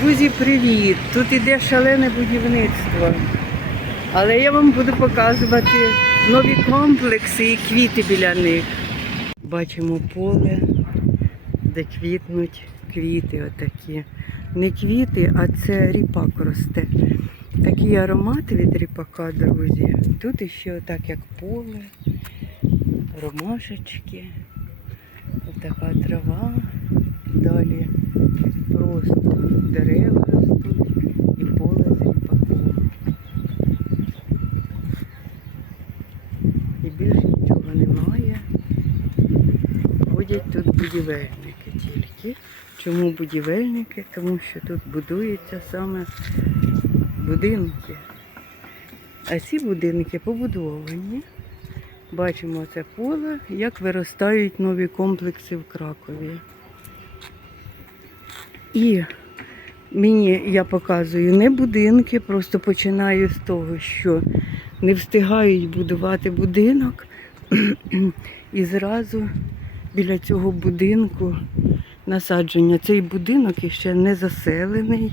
Друзі, привіт! Тут іде шалене будівництво. Але я вам буду показувати нові комплекси і квіти біля них. Бачимо поле, де квітнуть квіти отакі. Не квіти, а це ріпак росте. Такий аромат від ріпака, друзі. Тут іще отак як поле, ромашечки, отака трава. Далі просто дерева ростуть і поле з ріпаком. І більше нічого немає. Ходять тут будівельники тільки. Чому будівельники? Тому що тут будуються саме будинки. А ці будинки побудовані. Бачимо це поле, як виростають нові комплекси в Кракові. І мені я показую не будинки, просто починаю з того, що не встигають будувати будинок, і зразу біля цього будинку насадження. Цей будинок іще не заселений.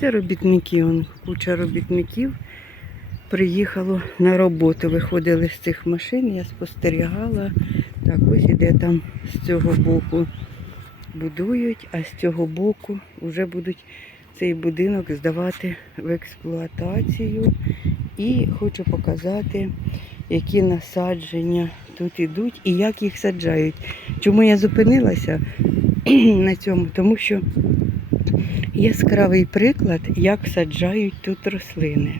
Це робітники, он, куча робітників приїхало на роботу. Виходили з цих машин, я спостерігала. Так, ось іде там з цього боку будують, а з цього боку вже будуть цей будинок здавати в експлуатацію. І хочу показати, які насадження тут ідуть і як їх саджають. Чому я зупинилася на цьому? Тому що яскравий приклад, як саджають тут рослини.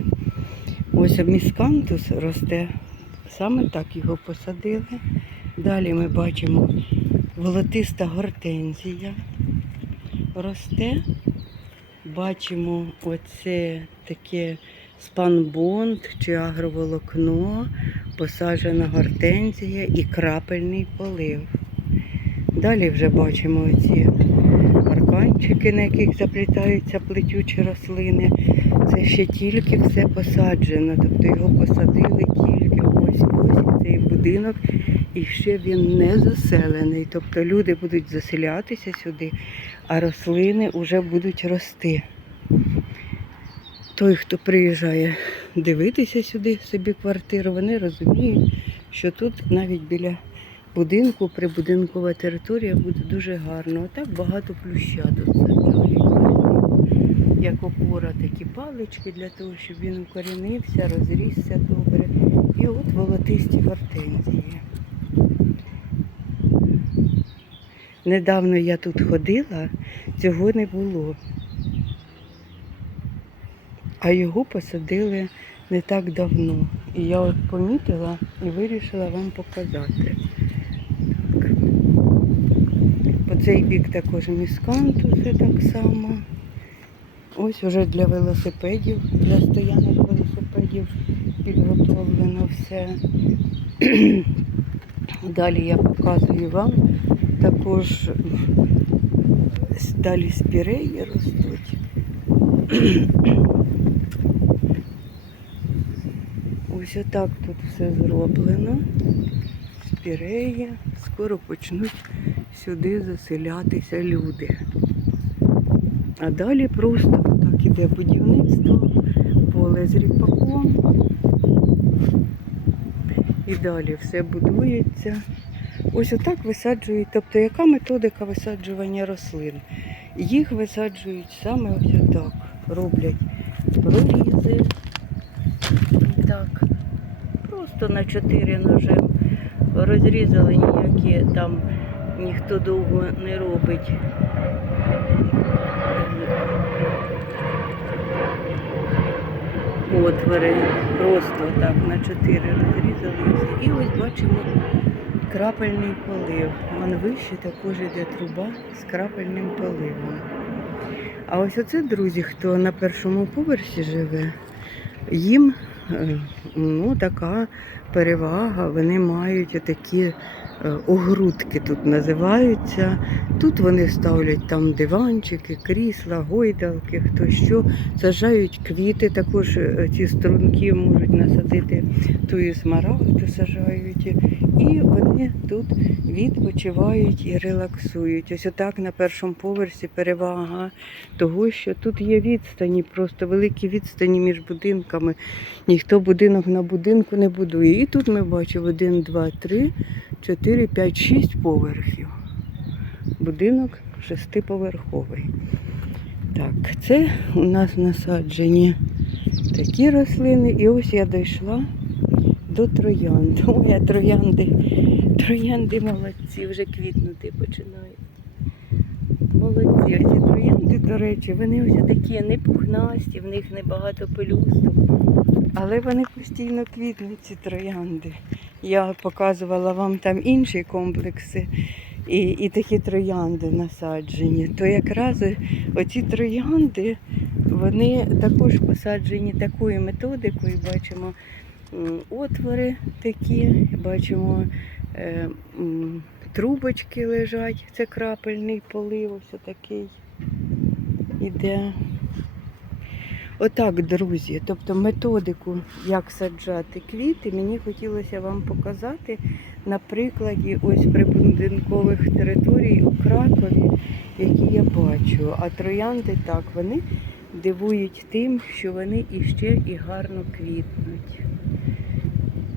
Ось міскантус росте, саме так його посадили. Далі ми бачимо волотиста гортензія росте. Бачимо оце таке спанбонд чи агроволокно, посаджена гортензія і крапельний полив. Далі вже бачимо ці парканчики, на яких заплітаються плетючі рослини. Це ще тільки все посаджено, тобто його посадили тільки ось ось цей будинок, і ще він не заселений. Тобто люди будуть заселятися сюди, а рослини вже будуть рости. Той, хто приїжджає дивитися сюди собі квартиру, вони розуміють, що тут навіть біля будинку, прибудинкова територія буде дуже гарно. Отак багато плюща тут. Як опора такі палички для того, щоб він укорінився, розрісся добре. І от волотисті гортензії. Недавно я тут ходила, цього не було. А його посадили не так давно. І я от помітила і вирішила вам показати. Так. По цей бік також міскантуси так само. Ось уже для велосипедів, для стоянок велосипедів підготовлено все. Далі я показую вам також далі спіреї ростуть. Ось отак тут все зроблено. Спірея. Скоро почнуть сюди заселятися люди. А далі просто так іде будівництво, поле з ріпаком. І далі все будується. Ось отак висаджують. Тобто яка методика висаджування рослин? Їх висаджують саме ось отак. Роблять прорізи. Так. Просто на чотири ножем розрізали ніякі там ніхто довго не робить. Отвори просто так на чотири розрізали і ось бачимо крапельний полив. Вон вище також йде труба з крапельним поливом. А ось оце, друзі, хто на першому поверсі живе, їм ну, така перевага, вони мають отакі е, огрудки тут називаються. Тут вони ставлять там диванчики, крісла, гойдалки, хто що. Сажають квіти, також е, ці струнки можуть насадити тую смарагду сажають. І вони тут відпочивають і релаксують. Ось отак на першому поверсі перевага того, що тут є відстані, просто великі відстані між будинками. Ніхто будинок на будинку не будує. І тут ми бачимо 1, 2, 3, 4, 5, 6 поверхів. Будинок шестиповерховий. Так, це у нас насаджені такі рослини. І ось я дійшла до троянд. А троянди, троянди молодці, вже квітнути починають. Молодці. А ці троянди, до речі, вони ось такі не пухнасті, в них небагато пелюсток. Але вони постійно квітнуть, ці троянди. Я показувала вам там інші комплекси і, і такі троянди насаджені. То якраз оці троянди, вони також посаджені такою методикою. Бачимо отвори такі, бачимо е, трубочки лежать. Це крапельний полив, ось такий іде. Отак, друзі, тобто методику, як саджати квіти, мені хотілося вам показати на прикладі ось прибудинкових територій у Кракові, які я бачу. А троянди так, вони дивують тим, що вони іще і гарно квітнуть.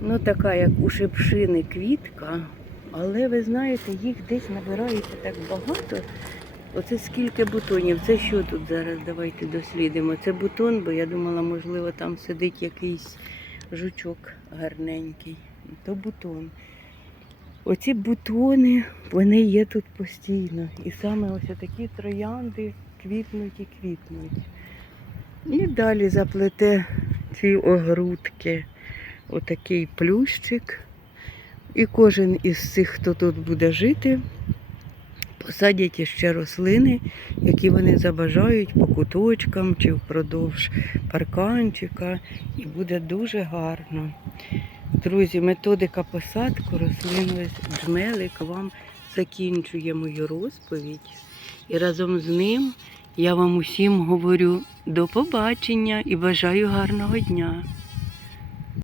Ну, така, як у шепшини квітка, але ви знаєте, їх десь набирається так багато. Оце скільки бутонів. Це що тут зараз? Давайте дослідимо. Це бутон, бо я думала, можливо, там сидить якийсь жучок гарненький. То бутон. Оці бутони, вони є тут постійно. І саме ось такі троянди квітнуть і квітнуть. І далі заплете ці огрудки. Отакий плющик. І кожен із цих, хто тут буде жити, посадять іще рослини, які вони забажають по куточкам чи впродовж парканчика, і буде дуже гарно. Друзі, методика посадку рослин джмелик вам закінчує мою розповідь. І разом з ним я вам усім говорю до побачення і бажаю гарного дня.